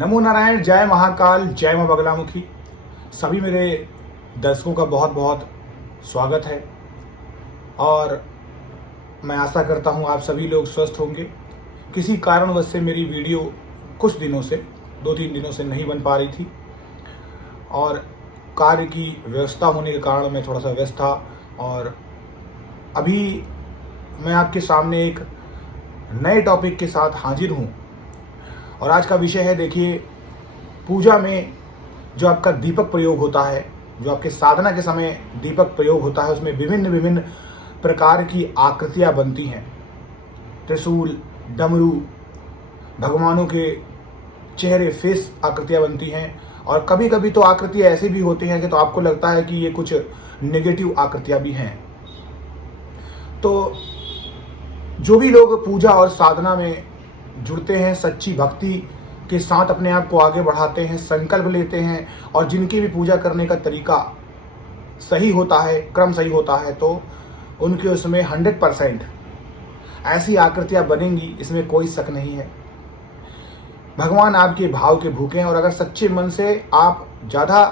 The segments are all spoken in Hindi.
नमो नारायण, जय महाकाल, जय मां बगलामुखी। सभी मेरे दर्शकों का बहुत बहुत स्वागत है और मैं आशा करता हूं आप सभी लोग स्वस्थ होंगे। किसी कारणवश से मेरी वीडियो कुछ दिनों से 2-3 दिनों से नहीं बन पा रही थी और कार्य की व्यवस्था होने के कारण मैं थोड़ा सा व्यस्त था। और अभी मैं आपके सामने एक नए टॉपिक के साथ हाजिर हूं और आज का विषय है, देखिए, पूजा में जो आपका दीपक प्रयोग होता है, जो आपके साधना के समय दीपक प्रयोग होता है, उसमें विभिन्न विभिन्न प्रकार की आकृतियां बनती हैं। त्रिशूल, डमरू, भगवानों के चेहरे, फेस आकृतियां बनती हैं और कभी कभी तो आकृतियां ऐसी भी होती हैं कि तो आपको लगता है कि ये कुछ नेगेटिव आकृतियां भी हैं। तो जो भी लोग पूजा और साधना में जुड़ते हैं, सच्ची भक्ति के साथ अपने आप को आगे बढ़ाते हैं, संकल्प लेते हैं और जिनकी भी पूजा करने का तरीका सही होता है, क्रम सही होता है, तो उनके उसमें 100% ऐसी आकृतियां बनेंगी, इसमें कोई शक नहीं है। भगवान आपके भाव के भूखे हैं और अगर सच्चे मन से आप ज़्यादा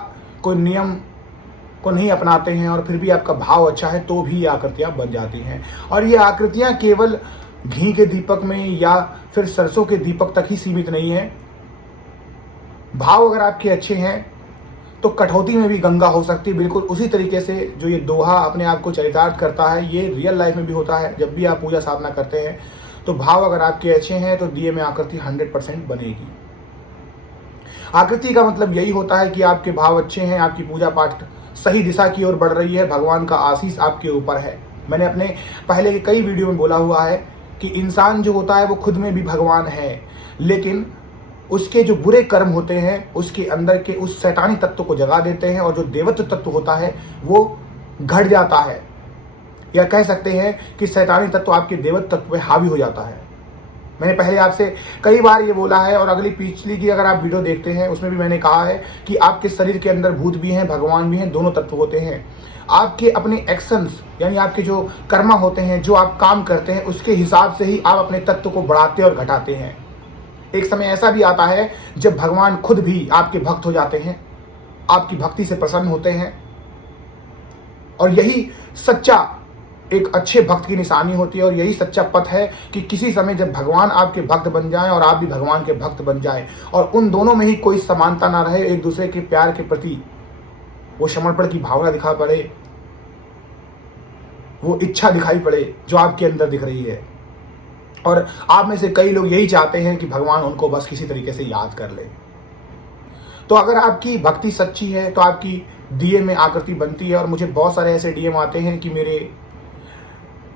कोई नियम को नहीं अपनाते हैं और फिर भी आपका भाव अच्छा है, तो भी ये आकृतियां बन जाती हैं। और ये आकृतियां केवल घी के दीपक में या फिर सरसों के दीपक तक ही सीमित नहीं है। भाव अगर आपके अच्छे हैं तो कठौती में भी गंगा हो सकती है। बिल्कुल उसी तरीके से जो ये दोहा अपने आप को चरितार्थ करता है, ये रियल लाइफ में भी होता है। जब भी आप पूजा साधना करते हैं तो भाव अगर आपके अच्छे हैं तो दिए में आकृति 100% बनेगी। आकृति का मतलब यही होता है कि आपके भाव अच्छे हैं, आपकी पूजा पाठ सही दिशा की ओर बढ़ रही है, भगवान का आशीष आपके ऊपर है। मैंने अपने पहले के कई वीडियो में बोला हुआ है कि इंसान जो होता है वो खुद में भी भगवान है, लेकिन उसके जो बुरे कर्म होते हैं उसके अंदर के उस शैतानी तत्व को जगा देते हैं और जो देवत्व तत्व होता है वो घट जाता है, या कह सकते हैं कि शैतानी तत्व आपके देवत्व तत्व में हावी हो जाता है। मैंने पहले आपसे कई बार ये बोला है और अगली पिछली की अगर आप वीडियो देखते हैं उसमें भी मैंने कहा है कि आपके शरीर के अंदर भूत भी हैं, भगवान भी हैं, दोनों तत्व होते हैं। आपके अपने एक्शंस यानी आपके जो कर्मा होते हैं, जो आप काम करते हैं, उसके हिसाब से ही आप अपने तत्व को बढ़ाते और घटाते हैं। एक समय ऐसा भी आता है जब भगवान खुद भी आपके भक्त हो जाते हैं, आपकी भक्ति से प्रसन्न होते हैं और यही सच्चा एक अच्छे भक्त की निशानी होती है और यही सच्चा पथ है कि किसी समय जब भगवान आपके भक्त बन जाएं और आप भी भगवान के भक्त बन जाएं और उन दोनों में ही कोई समानता ना रहे, एक दूसरे के प्यार के प्रति वो समर्पण की भावना दिखा पड़े, वो इच्छा दिखाई पड़े जो आपके अंदर दिख रही है। और आप में से कई लोग यही चाहते हैं कि भगवान उनको बस किसी तरीके से याद कर ले। तो अगर आपकी भक्ति सच्ची है तो आपकी दिए में आकृति बनती है। और मुझे बहुत सारे ऐसे डीएम आते हैं कि मेरे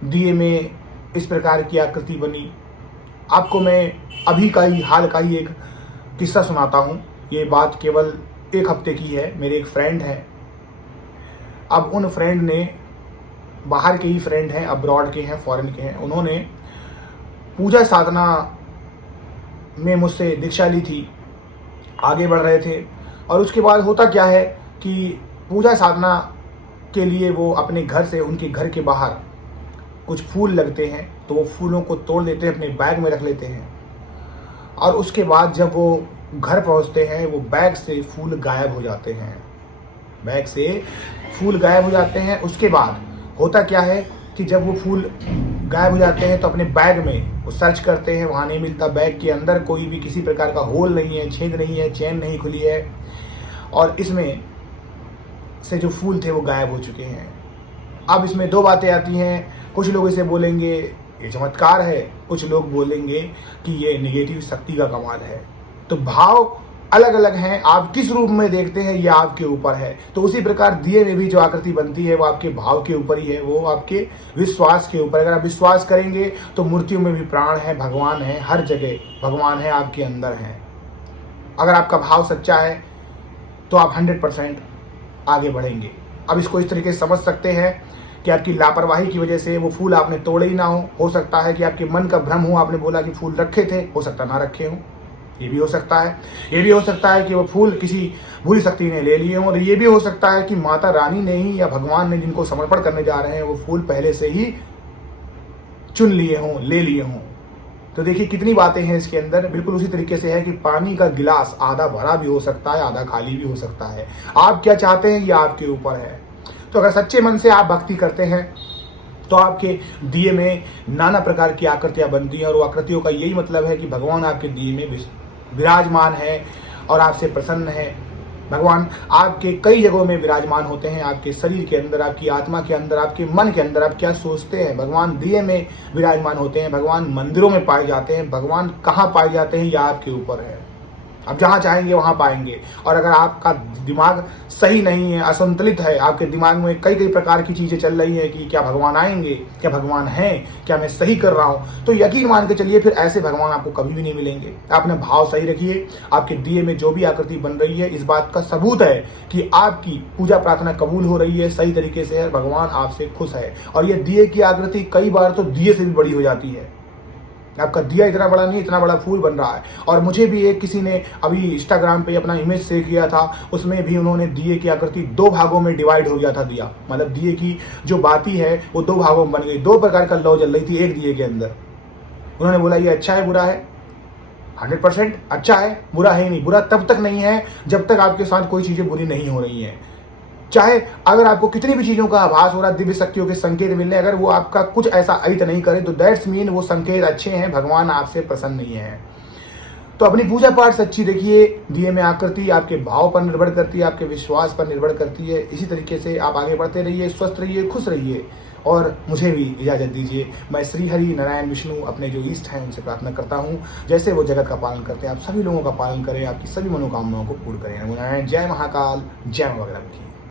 दिए में इस प्रकार की आकृति बनी। आपको मैं अभी का ही हाल का ही एक किस्सा सुनाता हूँ। ये बात केवल 1 हफ्ते की है। मेरे एक फ्रेंड है, अब उन फ्रेंड ने, बाहर के ही फ्रेंड हैं, अब्रॉड के हैं, फॉरेन के हैं, उन्होंने पूजा साधना में मुझसे दीक्षा ली थी, आगे बढ़ रहे थे। और उसके बाद होता क्या है कि पूजा साधना के लिए वो अपने घर से, उनके घर के बाहर कुछ फूल लगते हैं तो वो फूलों को तोड़ लेते हैं, अपने बैग में रख लेते हैं और उसके बाद जब वो घर पहुंचते हैं वो बैग से फूल गायब हो जाते हैं। बैग से फूल गायब हो जाते हैं। उसके बाद होता क्या है कि जब वो फूल गायब हो जाते हैं तो अपने बैग में वो सर्च करते हैं, वहाँ नहीं मिलता। बैग के अंदर कोई भी किसी प्रकार का होल नहीं है, छेद नहीं है, चेन नहीं खुली है और इसमें से जो फूल थे वो गायब हो चुके हैं। अब इसमें 2 बातें आती हैं। कुछ लोग इसे बोलेंगे ये चमत्कार है, कुछ लोग बोलेंगे कि ये नेगेटिव शक्ति का कमाल है। तो भाव अलग अलग हैं, आप किस रूप में देखते हैं ये आपके ऊपर है। तो उसी प्रकार दिए में भी जो आकृति बनती है वो आपके भाव के ऊपर ही है, वो आपके विश्वास के ऊपर। अगर आप विश्वास करेंगे तो मूर्तियों में भी प्राण है, भगवान है, हर जगह भगवान है, आपके अंदर है। अगर आपका भाव सच्चा है तो आप 100% आगे बढ़ेंगे। अब इसको इस तरीके से समझ सकते हैं कि आपकी लापरवाही की वजह से वो फूल आपने तोड़े ही ना हो सकता है कि आपके मन का भ्रम हो, आपने बोला कि फूल रखे थे, हो सकता ना रखे हों, ये भी हो सकता है। ये भी हो सकता है कि वो फूल किसी बुरी शक्ति ने ले लिए हों और ये भी हो सकता है कि माता रानी ने ही या भगवान ने जिनको समर्पण करने जा रहे हैं वो फूल पहले से ही चुन लिए हों, ले लिए हों। तो देखिए कितनी बातें हैं इसके अंदर। बिल्कुल उसी तरीके से है कि पानी का गिलास आधा भरा भी हो सकता है, आधा खाली भी हो सकता है। आप क्या चाहते हैं ये आपके ऊपर है। तो अगर सच्चे मन से आप भक्ति करते हैं तो आपके दिए में नाना प्रकार की आकृतियां बनती हैं, और वो आकृतियों का यही मतलब है कि भगवान आपके दिए में विराजमान है और आपसे प्रसन्न है। भगवान आपके कई जगहों में विराजमान होते हैं, आपके शरीर के अंदर, आपकी आत्मा के अंदर, आपके मन के अंदर। आप क्या सोचते हैं, भगवान दिए में विराजमान होते हैं, भगवान मंदिरों में पाए जाते हैं। भगवान कहाँ पाए जाते हैं यह आपके ऊपर है। आप जहाँ चाहेंगे वहाँ पाएंगे। और अगर आपका दिमाग सही नहीं है, असंतुलित है, आपके दिमाग में कई कई प्रकार की चीज़ें चल रही हैं कि क्या भगवान आएंगे, क्या भगवान हैं, क्या मैं सही कर रहा हूँ, तो यकीन मान के चलिए फिर ऐसे भगवान आपको कभी भी नहीं मिलेंगे। अपने भाव सही रखिए। आपके दिए में जो भी आकृति बन रही है, इस बात का सबूत है कि आपकी पूजा प्रार्थना कबूल हो रही है, सही तरीके से है, भगवान आपसे खुश है। और ये दिए की आकृति कई बार तो दिए से भी बड़ी हो जाती है। आपका दिया इतना बड़ा नहीं, इतना बड़ा फूल बन रहा है। और मुझे भी एक किसी ने अभी इंस्टाग्राम पे अपना इमेज शेयर किया था, उसमें भी उन्होंने दिए की आकृति 2 भागों में डिवाइड हो गया था दिया। मतलब दिए की जो बाती है वो 2 भागों में बन गई। 2 प्रकार का लौ जल रही थी एक दिए के अंदर। उन्होंने बोला ये अच्छा है बुरा है? 100% अच्छा है, बुरा है ही नहीं। बुरा तब तक नहीं है जब तक आपके साथ कोई चीज़ें बुरी नहीं हो रही हैं। चाहे अगर आपको कितनी भी चीज़ों का आभास हो रहा है, दिव्य शक्तियों के संकेत मिल रहे हैं, अगर वो आपका कुछ ऐसा अहित नहीं करे तो दैट्स मीन वो संकेत अच्छे हैं, भगवान आपसे प्रसन्न नहीं है। तो अपनी पूजा पाठ सच्ची रखिए। दिए में आकृति आपके भाव पर निर्भर करती है, आपके विश्वास पर निर्भर करती है। इसी तरीके से आप आगे बढ़ते रहिए, स्वस्थ रहिए, खुश रहिए। और मुझे भी इजाज़त दीजिए। मैं श्री हरि नारायण विष्णु अपने जो ईष्ट हैं उनसे प्रार्थना करता हूँ, जैसे वो जगत का पालन करते हैं आप सभी लोगों का पालन करें, आपकी सभी मनोकामनाओं को पूर्ण करें। नारायण। जय महाकाल, जय मां बगलामुखी।